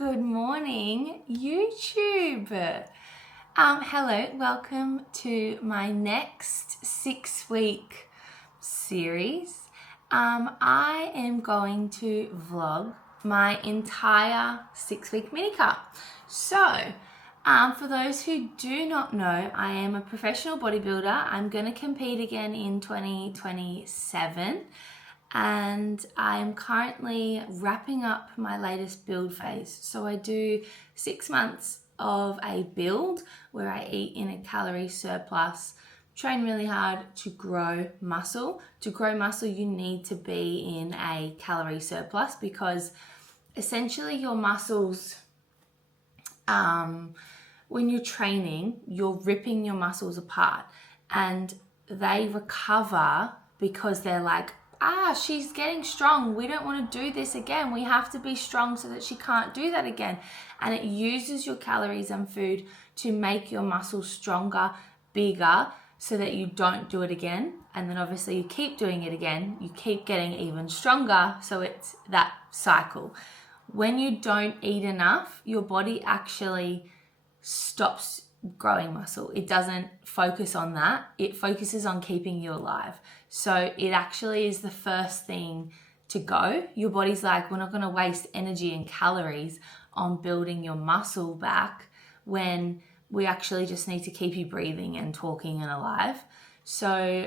Good morning, YouTube. Hello, welcome to my next 6-week series. I am going to vlog my entire 6-week mini cut. So, for those who do not know, I am a professional bodybuilder. I'm going to compete again in 2027. And I'm currently wrapping up my latest build phase. So I do 6 months of a build where I eat in a calorie surplus, train really hard to grow muscle. To grow muscle, you need to be in a calorie surplus because essentially your muscles, when you're training, you're ripping your muscles apart and they recover because they're like, she's getting strong. We don't want to do this again. We have to be strong so that she can't do that again. And it uses your calories and food to make your muscles stronger, bigger, so that you don't do it again. And then obviously you keep doing it again. You keep getting even stronger. So it's that cycle. When you don't eat enough, your body actually stops growing muscle. It doesn't focus on that. It focuses on keeping you alive. So it actually is the first thing to go. Your body's like, we're not going to waste energy and calories on building your muscle back when we actually just need to keep you breathing and talking and alive. So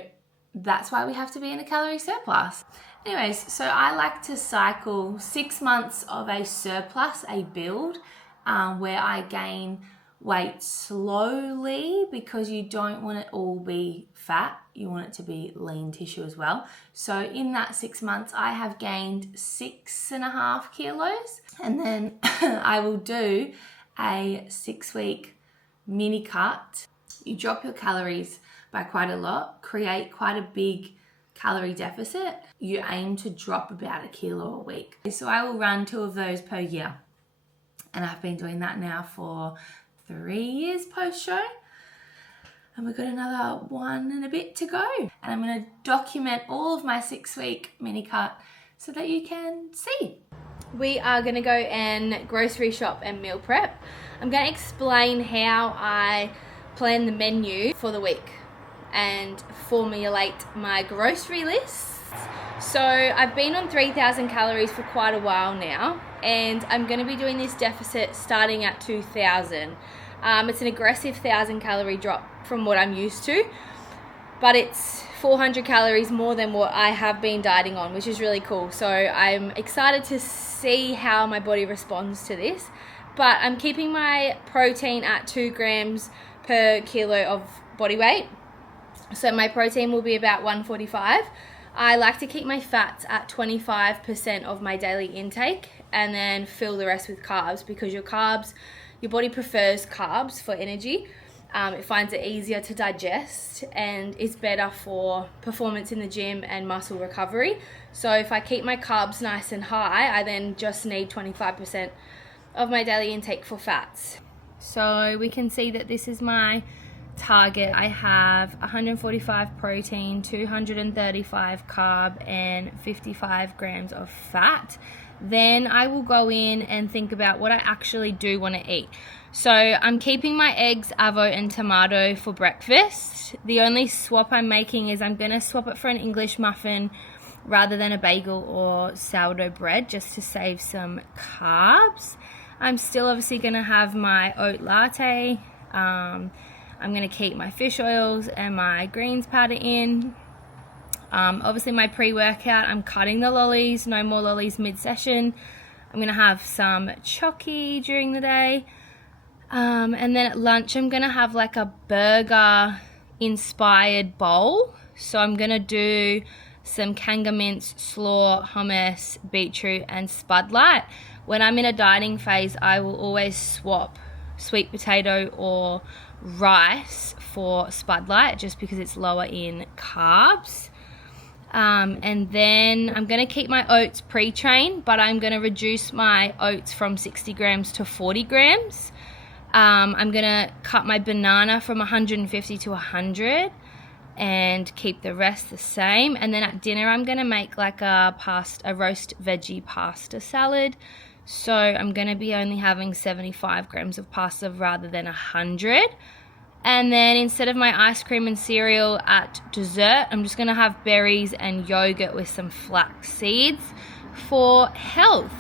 that's why we have to be in a calorie surplus. Anyways, so I like to cycle 6 months of a surplus, a build, where I gain weight slowly because you don't want it all be fat. You want it to be lean tissue as well. So in that 6 months, I have gained 6.5 kilos. And then I will do a 6-week mini cut. You drop your calories by quite a lot, create quite a big calorie deficit. You aim to drop about 1 kilo a week. So I will run 2 of those per year. And I've been doing that now for 3 years post-show. And we've got another 1 and a bit to go. And I'm going to document all of my 6-week mini cut so that you can see. We are going to go and grocery shop and meal prep. I'm going to explain how I plan the menu for the week and formulate my grocery lists. So I've been on 3,000 calories for quite a while now, and I'm going to be doing this deficit starting at 2,000. It's an aggressive 1,000 calorie drop from what I'm used to, but it's 400 calories more than what I have been dieting on, which is really cool. So I'm excited to see how my body responds to this, but I'm keeping my protein at 2 grams per kilo of body weight. So my protein will be about 145. I like to keep my fats at 25% of my daily intake and then fill the rest with carbs because your body prefers carbs for energy. It finds it easier to digest and is better for performance in the gym and muscle recovery. So if I keep my carbs nice and high, I then just need 25% of my daily intake for fats. So we can see that this is my target. I have 145 protein, 235 carb, and 55 grams of fat. Then I will go in and think about what I actually do want to eat. So I'm keeping my eggs, avo, and tomato for breakfast. The only swap I'm making is I'm going to swap it for an English muffin rather than a bagel or sourdough bread just to save some carbs. I'm still obviously going to have my oat latte. I'm going to keep my fish oils and my greens powder in. Obviously my pre-workout, I'm cutting the lollies, no more lollies mid-session. I'm going to have some chocky during the day. And then at lunch, I'm going to have like a burger-inspired bowl. So I'm going to do some kanga mince, slaw, hummus, beetroot, and spudlight. When I'm in a dieting phase, I will always swap sweet potato or rice for spudlight just because it's lower in carbs. And then I'm going to keep my oats pre-trained, but I'm going to reduce my oats from 60 grams to 40 grams. I'm going to cut my banana from 150 to 100 and keep the rest the same. And then at dinner, I'm going to make like a roast veggie pasta salad. So I'm going to be only having 75 grams of pasta rather than 100. And then instead of my ice cream and cereal at dessert, I'm just going to have berries and yogurt with some flax seeds for health.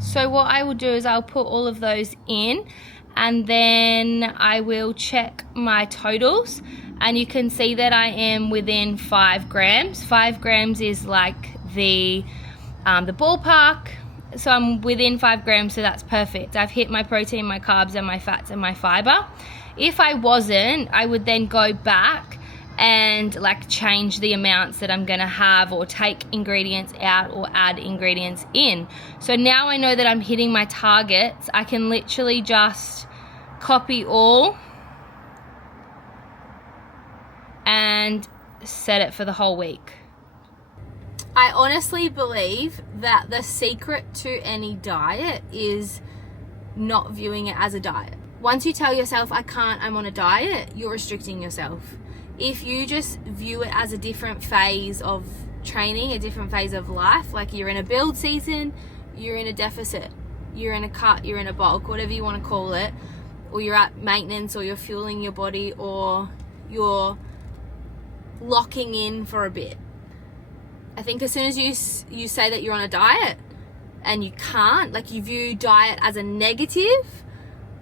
So what I will do is I'll put all of those in, and then I will check my totals, and you can see that I am within 5 grams. 5 grams is like the ballpark. So I'm within 5 grams, so that's perfect. I've hit my protein, my carbs, and my fats, and my fiber. If I wasn't, I would then go back and like change the amounts that I'm gonna have, or take ingredients out or add ingredients in. So now I know that I'm hitting my targets. I can literally just copy all and set it for the whole week. I honestly believe that the secret to any diet is not viewing it as a diet. Once you tell yourself, I can't, I'm on a diet, you're restricting yourself. If you just view it as a different phase of training, a different phase of life, like you're in a build season, you're in a deficit, you're in a cut, you're in a bulk, whatever you want to call it, or you're at maintenance, or you're fueling your body, or you're locking in for a bit. I think as soon as you say that you're on a diet and you can't, like you view diet as a negative,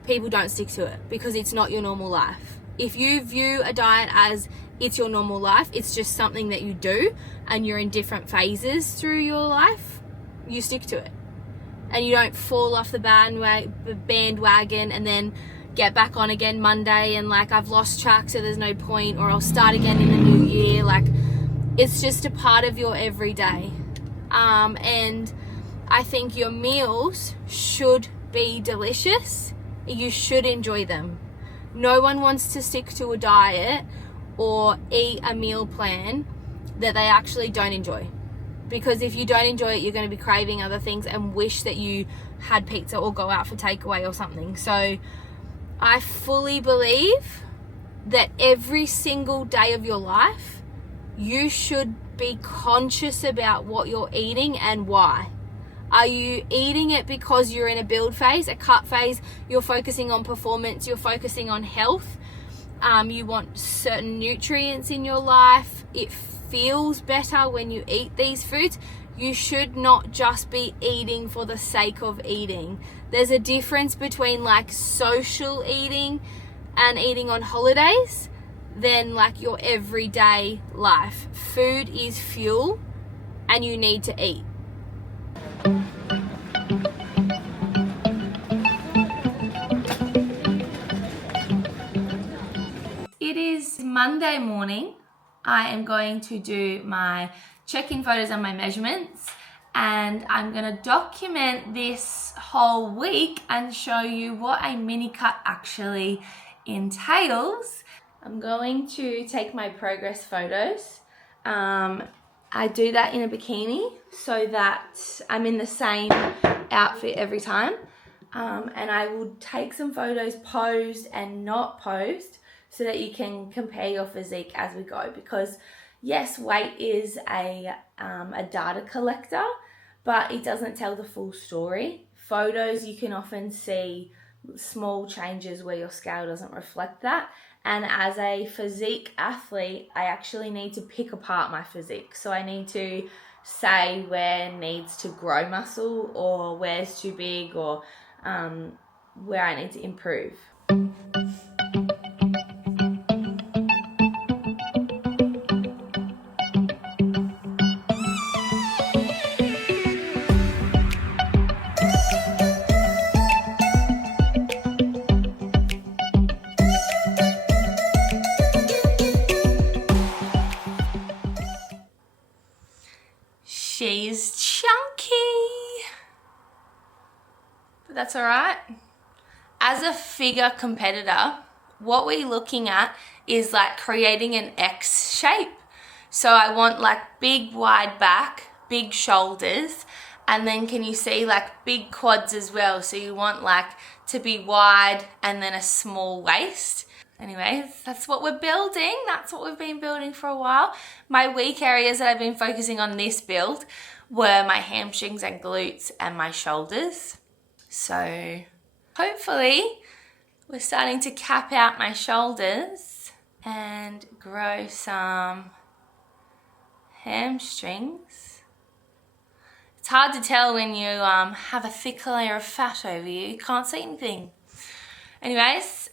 people don't stick to it because it's not your normal life. If you view a diet as it's your normal life, it's just something that you do and you're in different phases through your life, you stick to it. And you don't fall off the bandwagon and then get back on again Monday and like, I've lost track so there's no point, or I'll start again in the new year. Like, it's just a part of your everyday. And I think your meals should be delicious. You should enjoy them. No one wants to stick to a diet or eat a meal plan that they actually don't enjoy. Because if you don't enjoy it, you're going to be craving other things and wish that you had pizza or go out for takeaway or something. So I fully believe that every single day of your life, you should be conscious about what you're eating and why. Are you eating it because you're in a build phase, a cut phase, you're focusing on performance, you're focusing on health, you want certain nutrients in your life, it feels better when you eat these foods? You should not just be eating for the sake of eating. There's a difference between like social eating and eating on holidays than like your everyday life. Food is fuel and you need to eat. It is Monday morning. I am going to do my check-in photos and my measurements, and I'm going to document this whole week and show you what a mini cut actually entails. I'm going to take my progress photos. I do that in a bikini so that I'm in the same outfit every time. And I will take some photos posed and not posed so that you can compare your physique as we go. Because yes, weight is a data collector, but it doesn't tell the full story. Photos, you can often see small changes where your scale doesn't reflect that. And as a physique athlete, I actually need to pick apart my physique. So I need to say where needs to grow muscle, or where's too big, or where I need to improve. She's chunky, but that's all right. As a figure competitor, what we're looking at is like creating an X shape. So I want like big wide back, big shoulders, and then can you see like big quads as well? So you want like to be wide and then a small waist. Anyway, that's what we're building. That's what we've been building for a while. My weak areas that I've been focusing on this build were my hamstrings and glutes and my shoulders. So hopefully we're starting to cap out my shoulders and grow some hamstrings. It's hard to tell when you have a thick layer of fat over you. You can't see anything. Anyways,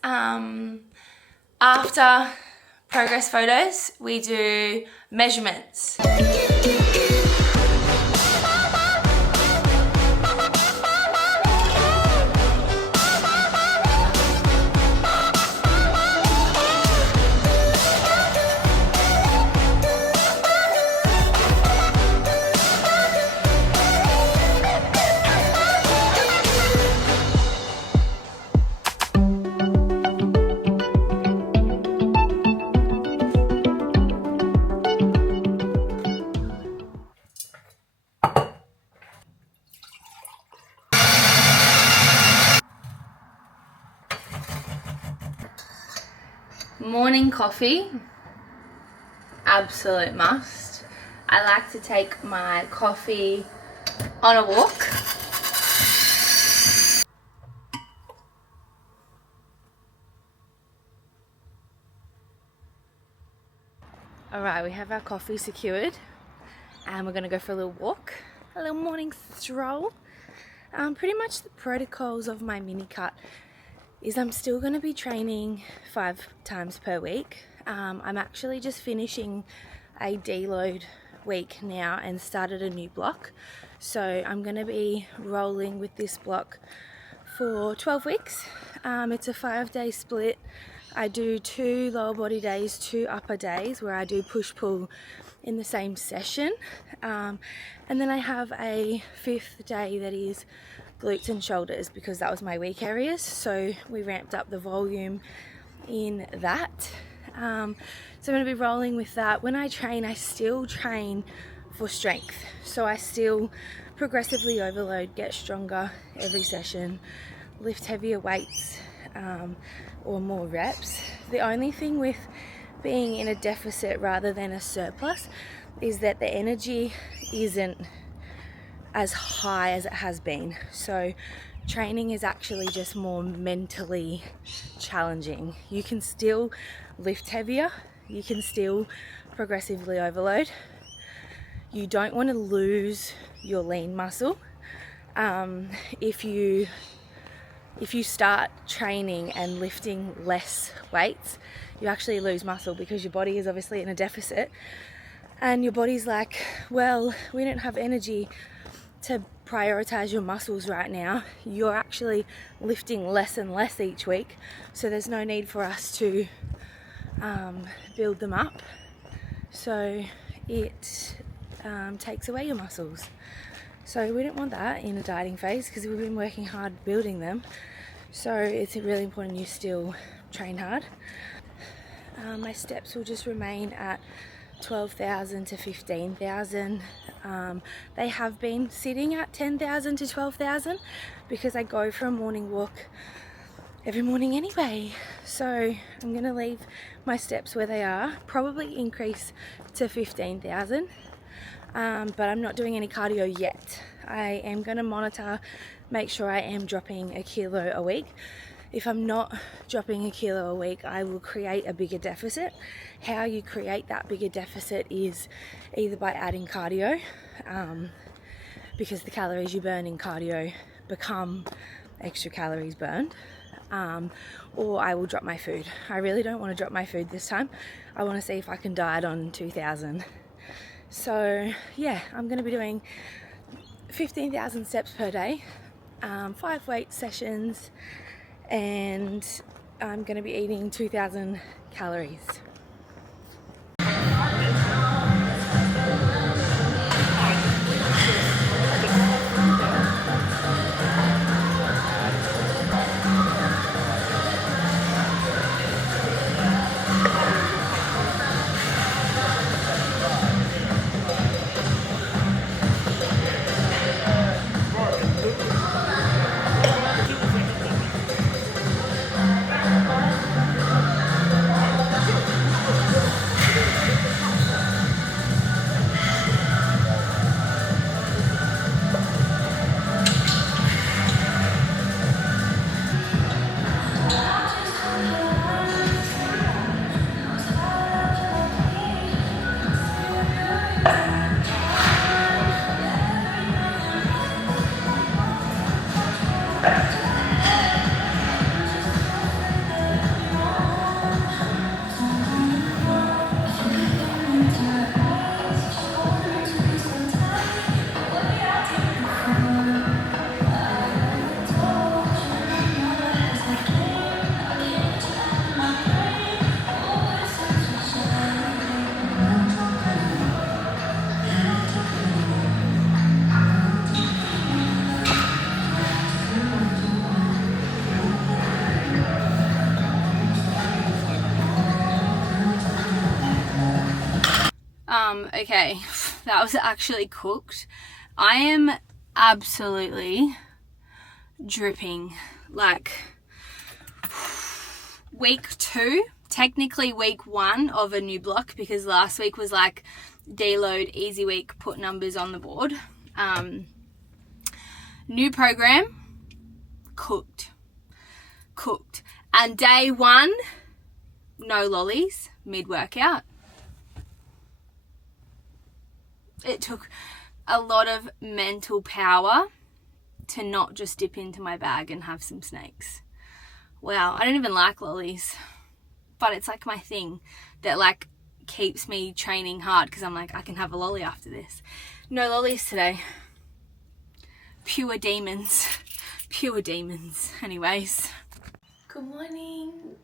after progress photos, we do measurements. Morning coffee, absolute must. I like to take my coffee on a walk. Alright, we have our coffee secured and we're going to go for a little walk, a little morning stroll. Pretty much the protocols of my mini cut is I'm still going to be training 5 times per week. I'm actually just finishing a deload week now and started a new block. So I'm going to be rolling with this block for 12 weeks. It's a 5-day split. I do 2 lower body days, 2 upper days where I do push-pull in the same session. And then I have a 5th day that is glutes and shoulders because that was my weak areas, so we ramped up the volume in that. So I'm going to be rolling with that. When I train, I still train for strength, so I still progressively overload, get stronger every session, lift heavier weights or more reps. The only thing with being in a deficit rather than a surplus is that the energy isn't as high as it has been. So training is actually just more mentally challenging. You can still lift heavier, you can still progressively overload. You don't want to lose your lean muscle. If you start training and lifting less weights, you actually lose muscle because your body is obviously in a deficit and your body's like, well, we don't have energy to prioritize your muscles right now. You're actually lifting less and less each week, so there's no need for us to build them up. So it takes away your muscles. So we don't want that in a dieting phase because we've been working hard building them. So it's really important you still train hard. My steps will just remain at 12,000 to 15,000. They have been sitting at 10,000 to 12,000 because I go for a morning walk every morning anyway. So I'm going to leave my steps where they are, probably increase to 15,000. But I'm not doing any cardio yet. I am going to monitor, make sure I am dropping a kilo a week. If I'm not dropping a kilo a week, I will create a bigger deficit. How you create that bigger deficit is either by adding cardio, because the calories you burn in cardio become extra calories burned, or I will drop my food. I really don't want to drop my food this time. I want to see if I can diet on 2,000. So yeah, I'm going to be doing 15,000 steps per day, 5 weight sessions, and I'm going to be eating 2,000 calories. Okay, that was actually cooked. I am absolutely dripping. Like, week 2, technically week 1 of a new block, because last week was like deload, easy week, put numbers on the board. New program, cooked. And day 1, no lollies mid-workout. It took a lot of mental power to not just dip into my bag and have some snakes. Wow, I don't even like lollies, but it's like my thing that like keeps me training hard, because I'm like, I can have a lolly after this. No lollies today. Pure demons. Pure demons. Anyways. Good morning.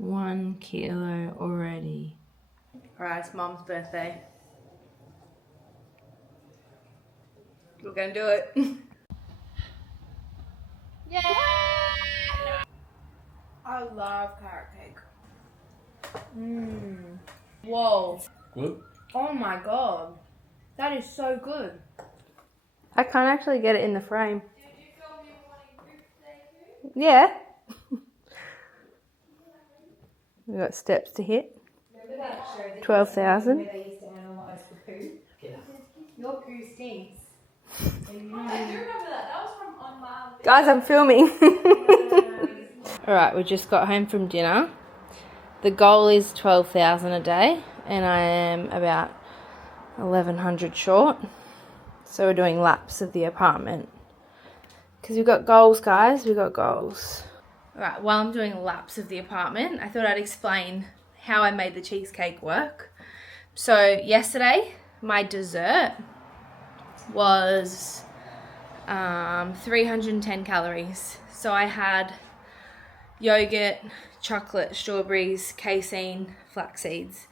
$1 kilo already. Alright, it's Mum's birthday. We're gonna do it. Yay! I love carrot cake. Whoa. Good? Oh my god. That is so good. I can't actually get it in the frame. Did you film me wanting group today too? Yeah. We've got steps to hit. 12,000. Your poo stinks. I do remember that. That was from on my... Guys, I'm filming. Alright, we just got home from dinner. The goal is 12,000 a day, and I am about 1,100 short. So we're doing laps of the apartment. Because we've got goals, guys. We've got goals. Alright, while I'm doing laps of the apartment, I thought I'd explain how I made the cheesecake work. So yesterday, my dessert was 310 calories. So I had yogurt, chocolate, strawberries, casein, flax seeds.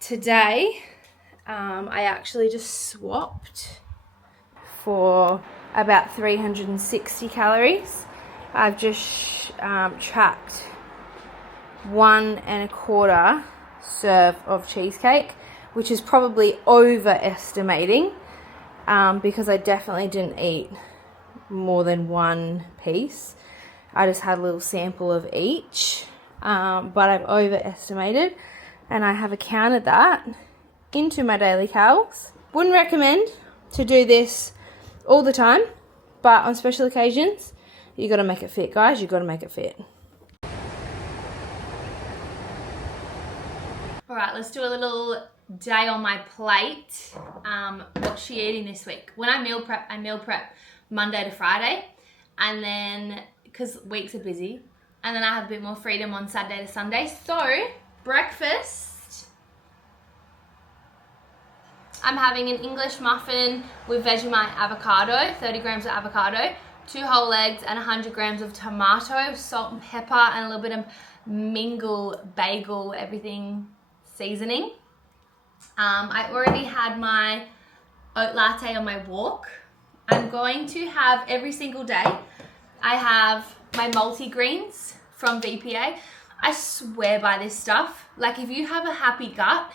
Today, I actually just swapped for about 360 calories. I've just tracked 1 1/4 serve of cheesecake, which is probably overestimating, because I definitely didn't eat more than 1 piece. I just had a little sample of each, but I've overestimated, and I have accounted that into my daily calories. Wouldn't recommend to do this all the time, but on special occasions, you got to make it fit, guys. You got to make it fit. All right, let's do a little day on my plate. What's she eating this week? When I meal prep Monday to Friday, and then because weeks are busy, and then I have a bit more freedom on Saturday to Sunday. So breakfast, I'm having an English muffin with Vegemite avocado, 30 grams of avocado, 2 whole eggs, and 100 grams of tomato, salt and pepper, and a little bit of mingle bagel, everything seasoning. I already had my oat latte on my walk. I'm going to have every single day, I have my multi-greens from VPA. I swear by this stuff. Like, if you have a happy gut,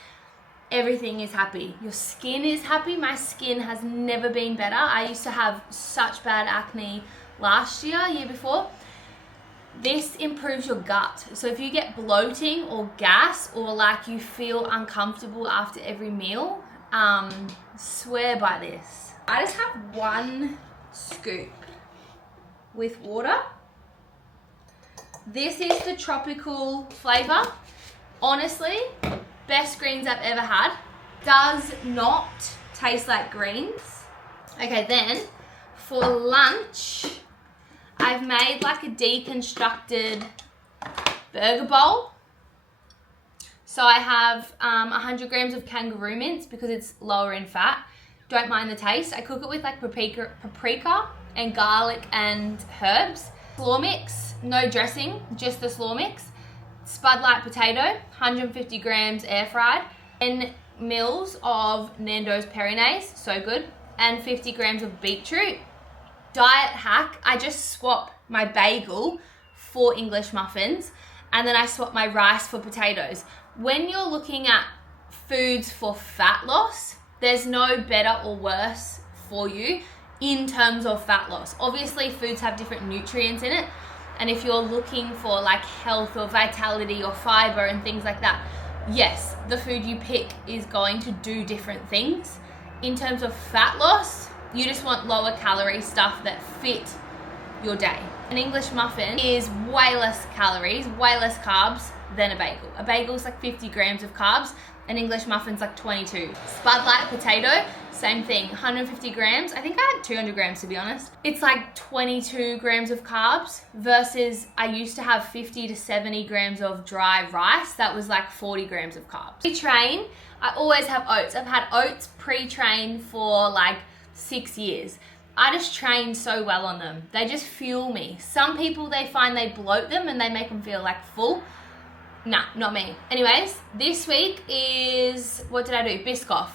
everything is happy. Your skin is happy. My skin has never been better. I used to have such bad acne last year before. This improves your gut. So if you get bloating or gas, or like you feel uncomfortable after every meal, swear by this. I just have 1 scoop with water. This is the tropical flavor. Honestly, best greens I've ever had. Does not taste like greens. Okay, then for lunch, I've made like a deconstructed burger bowl. So I have 100 grams of kangaroo mince because it's lower in fat. Don't mind the taste. I cook it with like paprika and garlic and herbs. Slaw mix, no dressing, just the slaw mix. Spud light potato, 150 grams air fried. 10 mils of Nando's Perinase, so good. And 50 grams of beetroot. Diet hack, I just swap my bagel for English muffins, and then I swap my rice for potatoes. When you're looking at foods for fat loss, there's no better or worse for you in terms of fat loss. Obviously, foods have different nutrients in it, and if you're looking for like health or vitality or fiber and things like that, yes, the food you pick is going to do different things. In terms of fat loss, you just want lower calorie stuff that fit your day. An English muffin is way less calories, way less carbs than a bagel. A bagel is like 50 grams of carbs. An English muffin's like 22. Spud Light potato, same thing, 150 grams. I think I had 200 grams to be honest. It's like 22 grams of carbs versus I used to have 50 to 70 grams of dry rice. That was like 40 grams of carbs. Pre-train, I always have oats. I've had oats pre-train for like 6 years. I just train so well on them. They just fuel me. Some people, they find they bloat them and they make them feel like full. Nah, not me. Anyways, this week is, what did I do? Biscoff.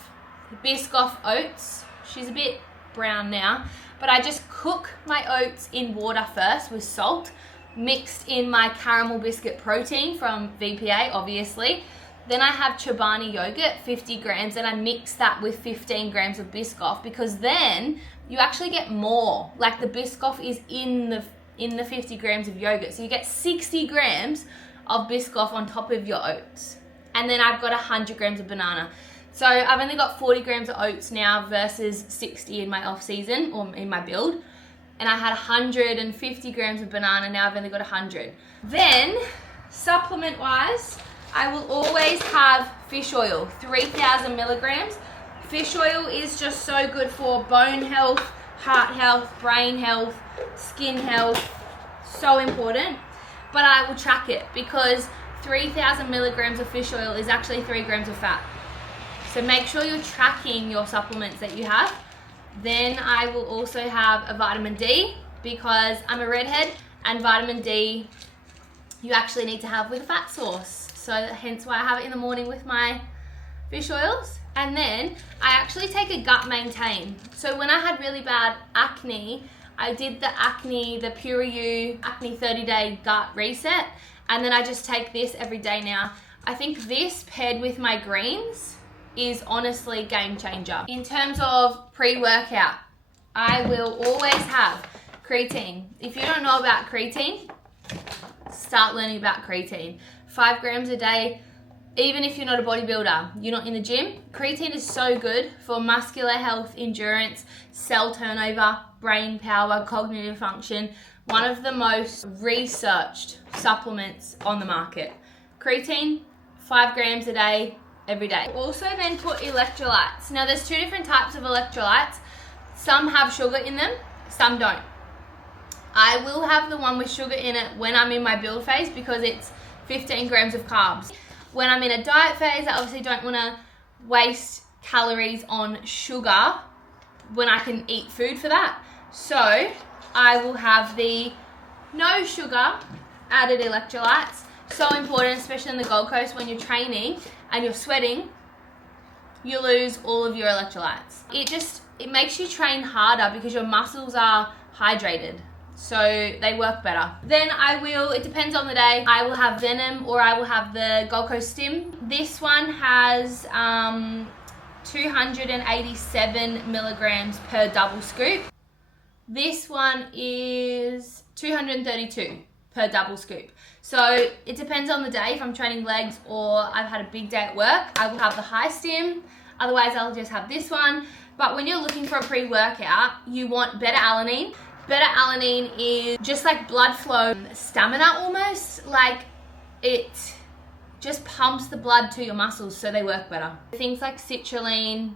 Biscoff oats. She's a bit brown now, but I just cook my oats in water first with salt, mixed in my caramel biscuit protein from VPA, obviously. Then I have Chobani yogurt, 50 grams, and I mix that with 15 grams of Biscoff because then you actually get more. Like the Biscoff is in the 50 grams of yogurt. So you get 60 grams of Biscoff on top of your oats. And then I've got 100 grams of banana. So I've only got 40 grams of oats now versus 60 in my off season or in my build. And I had 150 grams of banana, now I've only got 100. Then, supplement wise, I will always have fish oil, 3,000 milligrams. Fish oil is just so good for bone health, heart health, brain health, skin health, so important. But I will track it because 3,000 milligrams of fish oil is actually 3 grams of fat. So make sure you're tracking your supplements that you have. Then I will also have a vitamin D because I'm a redhead and vitamin D you actually need to have with a fat source. So hence why I have it in the morning with my fish oils. And then I actually take a gut maintain. So when I had really bad acne, I did the Pure You Acne 30-day gut reset. And then I just take this every day now. I think this paired with my greens is honestly game changer. In terms of pre-workout, I will always have creatine. If you don't know about creatine, start learning about creatine. 5 grams a day, even if you're not a bodybuilder, you're not in the gym. Creatine is so good for muscular health, endurance, cell turnover, brain power, cognitive function. One of the most researched supplements on the market. Creatine, 5 grams a day, every day. Also then put electrolytes. Now there's 2 different types of electrolytes. Some have sugar in them, some don't. I will have the one with sugar in it when I'm in my build phase because it's 15 grams of carbs. When I'm in a diet phase, I obviously don't want to waste calories on sugar when I can eat food for that. So I will have the no sugar added electrolytes. So important, especially in the Gold Coast when you're training and you're sweating, you lose all of your electrolytes. It makes you train harder because your muscles are hydrated. So they work better. Then it depends on the day, I will have Venom or I will have the Gold Coast Stim. This one has 287 milligrams per double scoop. This one is 232 per double scoop. So it depends on the day. If I'm training legs or I've had a big day at work, I will have the high stim. Otherwise, I'll just have this one. But when you're looking for a pre-workout, you want beta-alanine. Beta-alanine is just like blood flow stamina almost. Like it just pumps the blood to your muscles so they work better. Things like citrulline,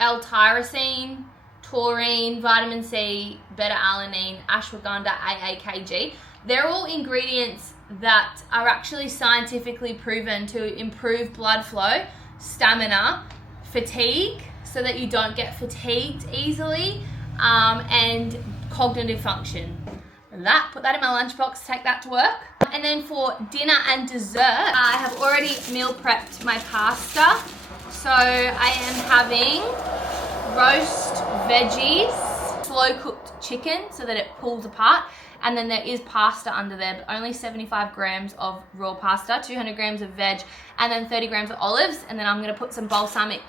L-tyrosine, taurine, vitamin C, beta-alanine, ashwagandha, AAKG. They're all ingredients that are actually scientifically proven to improve blood flow, stamina, fatigue, so that you don't get fatigued easily, and cognitive function. Put that in my lunchbox, take that to work. And then for dinner and dessert, I have already meal prepped my pasta. So I am having roast veggies, slow cooked chicken so that it pulls apart. And then there is pasta under there, but only 75 grams of raw pasta, 200 grams of veg, and then 30 grams of olives. And then I'm gonna put some balsamic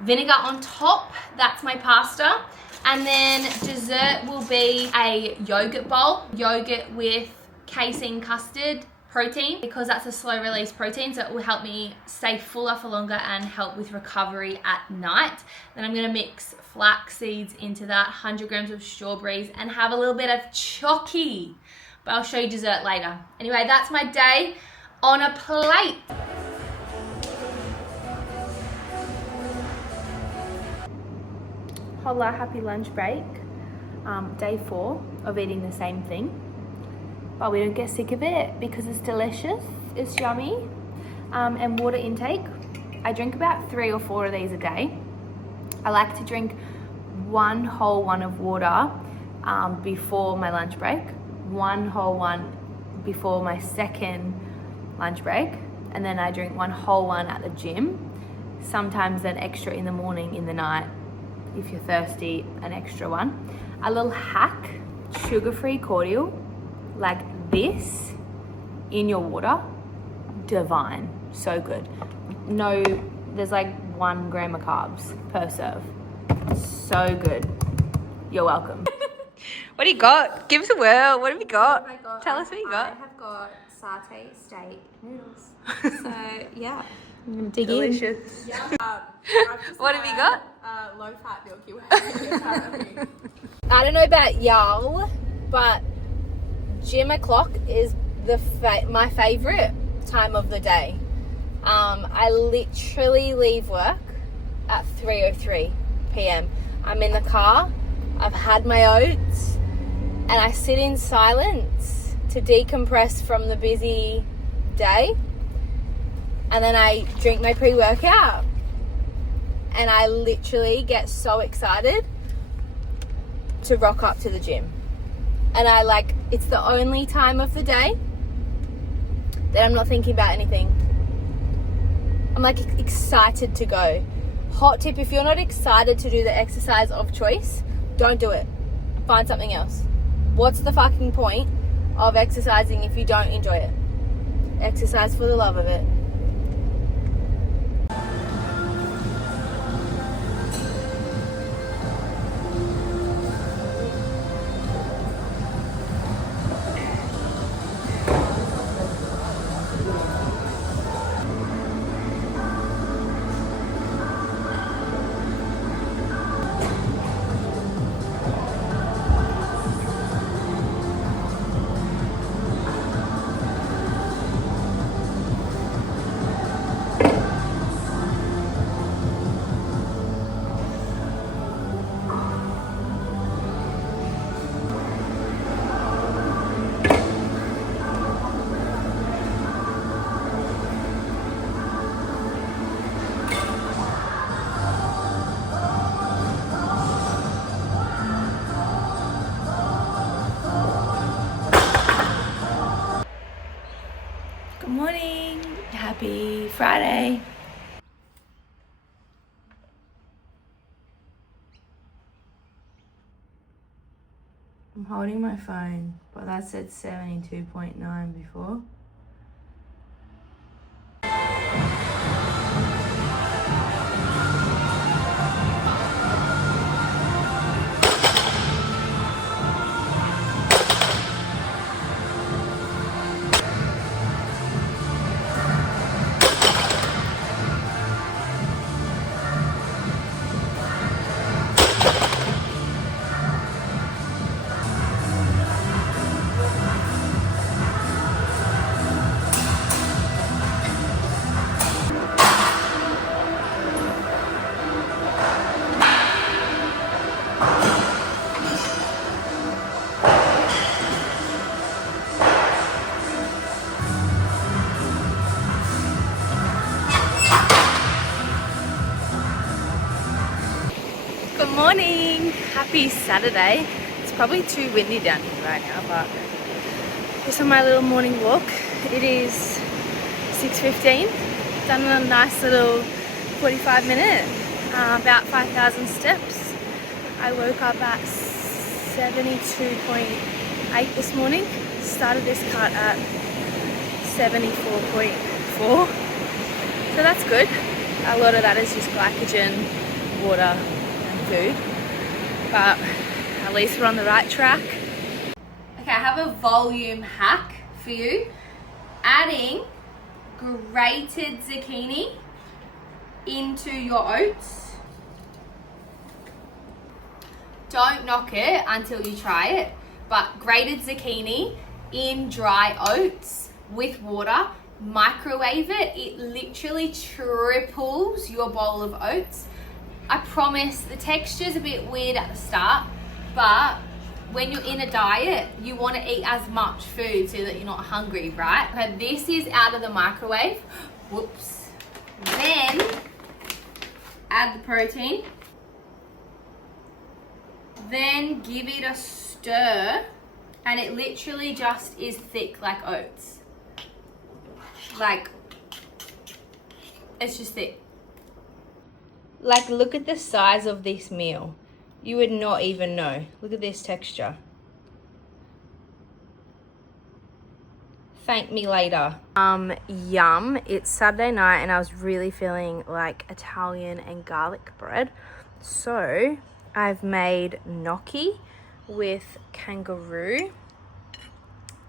vinegar on top. That's my pasta. And then dessert will be a yogurt bowl, yogurt with casein custard protein, because that's a slow release protein, so it will help me stay fuller for longer and help with recovery at night. Then I'm gonna mix flax seeds into that, 100 grams of strawberries, and have a little bit of chocky. But I'll show you dessert later. Anyway, that's my day on a plate. Hola, happy lunch break. Day 4 of eating the same thing. But we don't get sick of it because it's delicious, it's yummy. And water intake, I drink about 3 or 4 of these a day. I like to drink 1 whole one of water before my lunch break, 1 whole one before my second lunch break, and then I drink 1 whole one at the gym. Sometimes an extra in the morning, in the night, if you're thirsty, an extra one. A little hack, sugar-free cordial, like this in your water, divine, so good. No, there's like 1 gram of carbs per serve. So good. You're welcome. What do you got? Give us a whirl. What have you got? Tell us what you got. I have got satay steak noodles. So yeah, I'm gonna dig Delicious. What have you got? Low-fat Milky Way. I don't know about y'all, but gym o'clock is my favorite time of the day. I literally leave work at 3:03 p.m. I'm in the car, I've had my oats, and I sit in silence to decompress from the busy day. And then I drink my pre-workout, and I literally get so excited to rock up to the gym. And it's the only time of the day that I'm not thinking about anything. I'm like excited to go. Hot tip, if you're not excited to do the exercise of choice, don't do it. Find something else. What's the fucking point of exercising if you don't enjoy it? Exercise for the love of it. Good morning, happy Friday. I'm holding my phone, but that said 72.9 before. Good morning, happy Saturday. It's probably too windy down here right now, but just on my little morning walk. It is 6:15. Done a nice little 45-minute, about 5,000 steps. I woke up at 72.8 this morning. Started this cut at 74.4. So that's good. A lot of that is just glycogen, water and food. But at least we're on the right track. Okay, I have a volume hack for you. Adding grated zucchini into your oats. Don't knock it until you try it, but grated zucchini in dry oats with water, microwave it. It literally triples your bowl of oats. I promise the texture's a bit weird at the start, but when you're in a diet, you want to eat as much food so that you're not hungry, right? Okay, this is out of the microwave. Whoops. Then add the protein. Then give it a stir, and it literally just is thick like oats. Like, it's just thick. Like, look at the size of this meal. You would not even know. Look at this texture. Thank me later. Yum. It's Saturday night and I was really feeling like Italian and garlic bread. So I've made gnocchi with kangaroo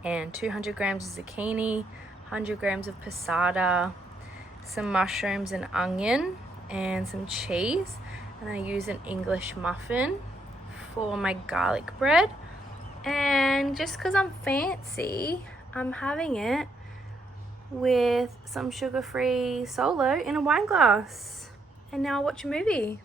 and 200 grams of zucchini, 100 grams of passata, some mushrooms and onion, and some cheese. And I use an English muffin for my garlic bread. And just because I'm fancy, I'm having it with some sugar-free solo in a wine glass. And now I'll watch a movie.